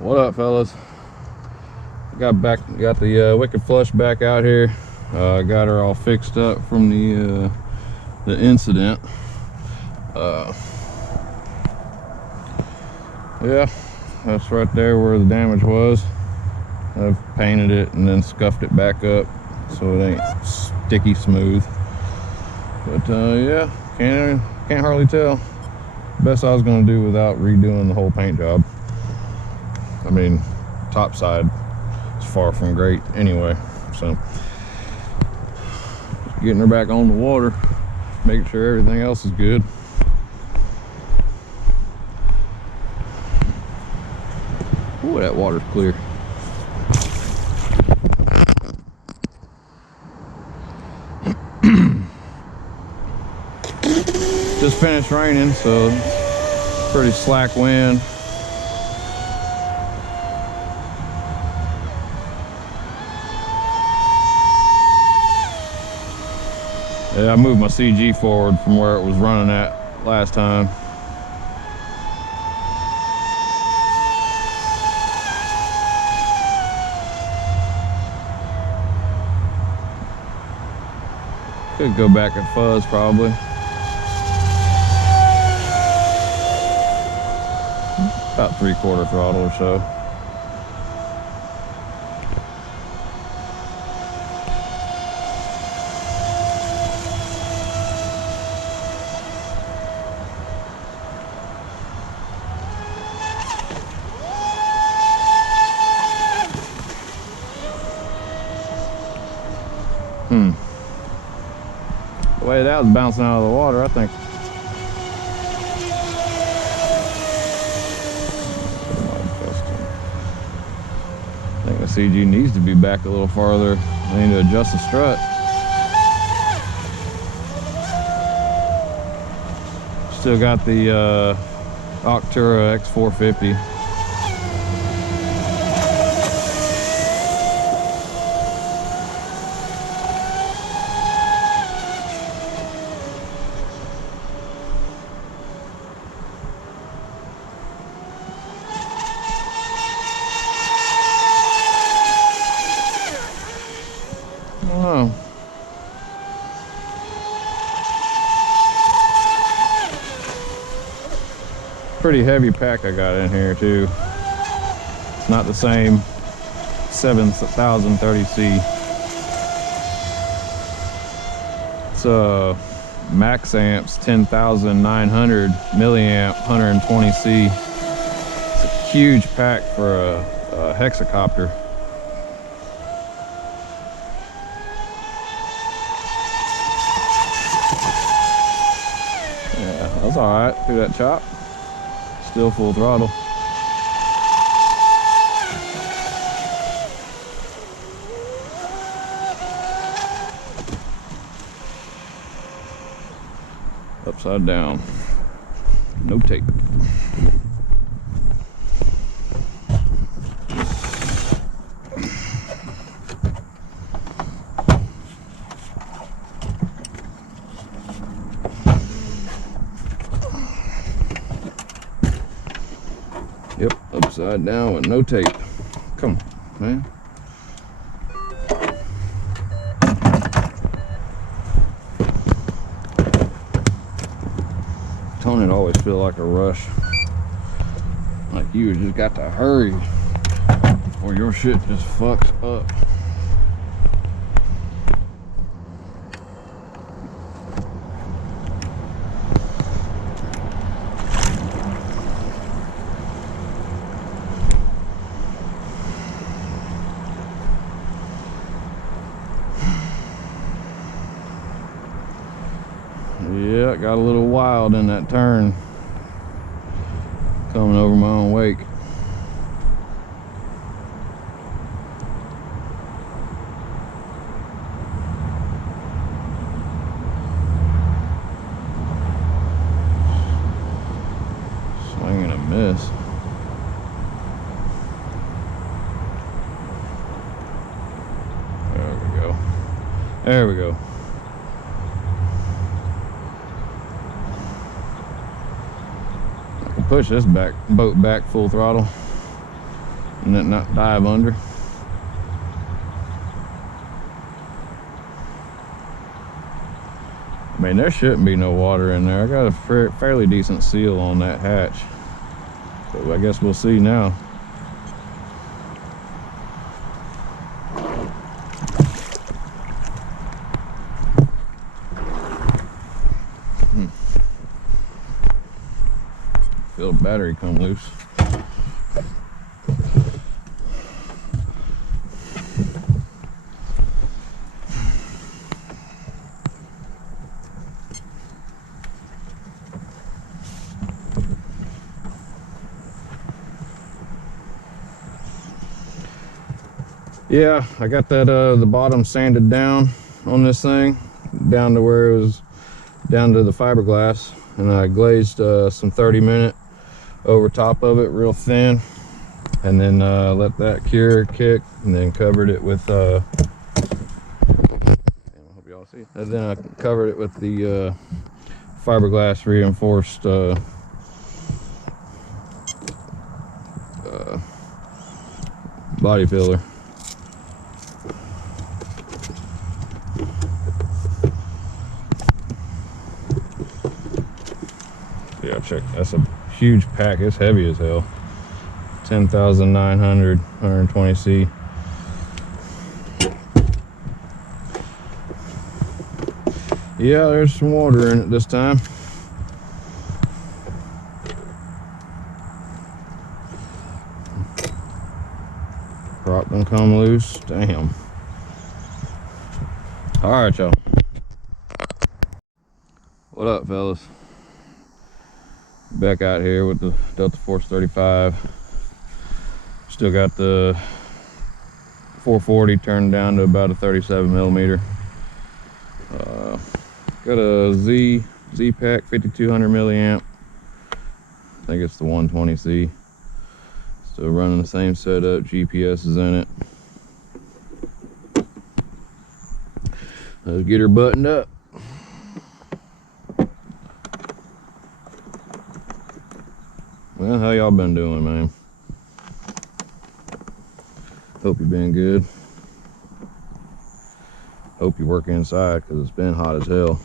What up, fellas? Got the Wicked Flush back out here. Got her all fixed up from the incident. Yeah, that's right there where the damage was. I've painted it and then scuffed it back up so it ain't sticky smooth. But yeah, can't hardly tell. Best I was gonna do without redoing the whole paint job. I mean, top side is far from great anyway, so getting her back on the water, making sure everything else is good. Ooh, that water's clear. Just finished raining, so pretty slack wind. Yeah, I moved my CG forward from where it was running at last time. Could go back at fuzz probably. About 3/4 throttle or so. The way that was bouncing out of the water, I think. I think the CG needs to be back a little farther. I need to adjust the strut. Still got the Octura X450. Oh. Pretty heavy pack I got in here too. It's not the same 7030C. It's max amps 10,900 milliamp 120C. It's a huge pack for a hexacopter. That's all right through that chop. Still full throttle. Upside down. No tape. Yep, upside down with no tape. Come on, man. Towing always feel like a rush. Like you just got to hurry or your shit just fucks up. Yeah, got a little wild in that turn. Coming over my own wake. Swing and a miss. There we go. There we go. Push this boat back full throttle. and it not dive under. I mean, there shouldn't be no water in there. I got a fairly decent seal on that hatch, so I guess we'll see now. Feel the battery come loose. Yeah, I got that the bottom sanded down on this thing, down to where it was down to the fiberglass, and I glazed some 30-minute over top of it real thin, and then let that cure, kick, and then covered it with I hope y'all see it. And then I covered it with the fiberglass reinforced body filler. Yeah, check, that's a huge pack. It's heavy as hell. 10,900, 120C. Yeah, there's some water in it this time. Prop done come loose. Damn. All right, y'all. What up, fellas? Back out here with the Delta Force 35. Still got the 440 turned down to about a 37 millimeter. Got a Z-Pack 5200 milliamp. I think it's the 120C. Still running the same setup. GPS is in it. Let's get her buttoned up. Well, how y'all been doing, man? Hope you've been good. Hope you work inside, because it's been hot as hell.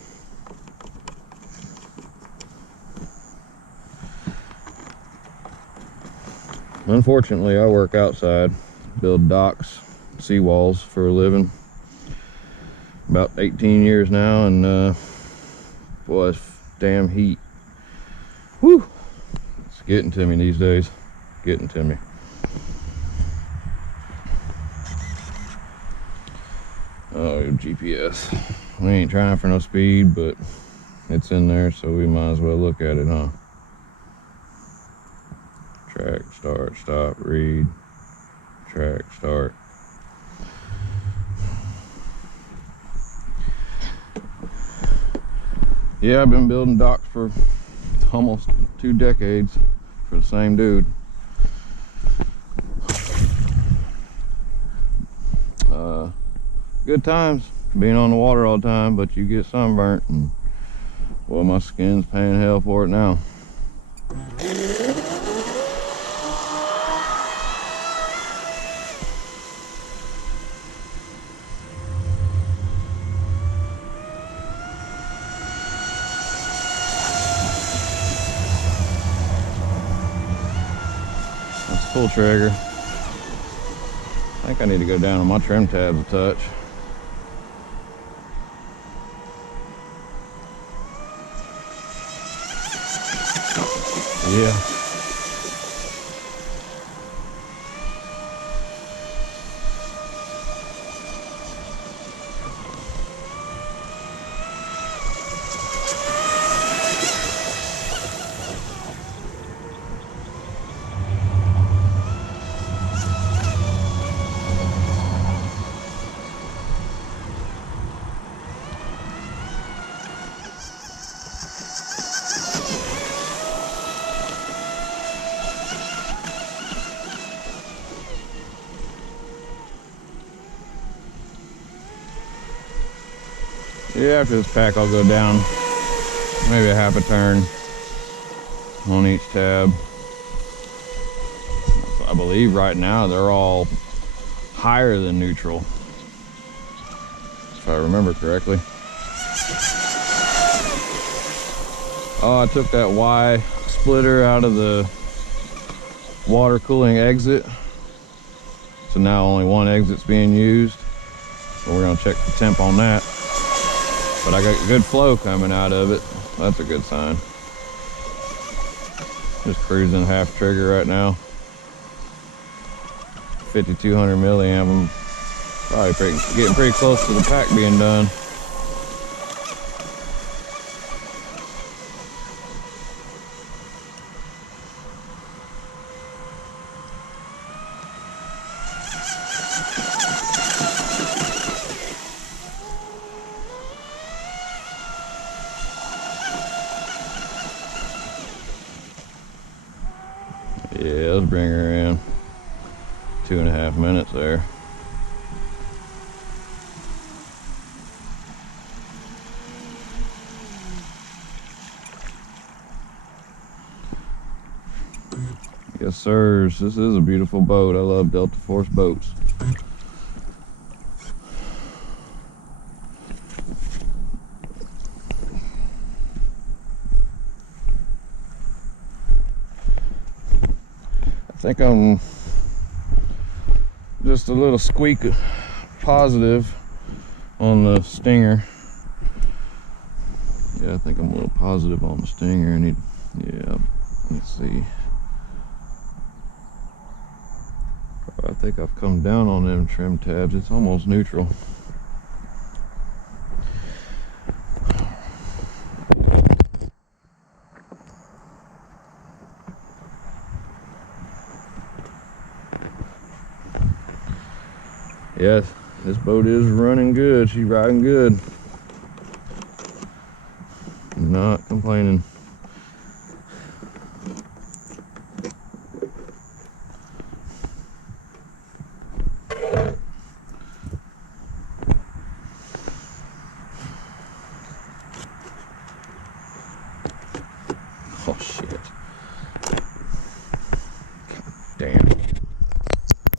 Unfortunately, I work outside, build docks, seawalls for a living. About 18 years now, and boy, it's damn heat. Whew! It's getting to me these days. Getting to me. Oh, GPS. We ain't trying for no speed, but it's in there, so we might as well look at it, huh? Track, start, stop, read. Track, start. Yeah, I've been building docks for almost 2 decades for the same dude. Good times being on the water all the time, but you get sunburnt, and boy, my skin's paying hell for it now. That's full trigger. I think I need to go down on my trim tabs a touch. Yeah. Yeah, after this pack, I'll go down maybe a half a turn on each tab. That's I believe right now they're all higher than neutral, if I remember correctly. Oh, I took that Y splitter out of the water cooling exit, so now only one exit's being used. So we're gonna check the temp on that. But I got good flow coming out of it. That's a good sign. Just cruising half trigger right now. 5200 milliamp. I'm probably getting pretty close to the pack being done. Yeah, let's bring her in. 2.5 minutes there. Yes, sirs. This is a beautiful boat. I love Delta Force boats. I think I'm just a little squeak positive on the stinger. Yeah, I think I'm a little positive on the stinger. Yeah, let's see. I think I've come down on them trim tabs. It's almost neutral. Yes, this boat is running good. She's riding good. Not complaining. Oh shit.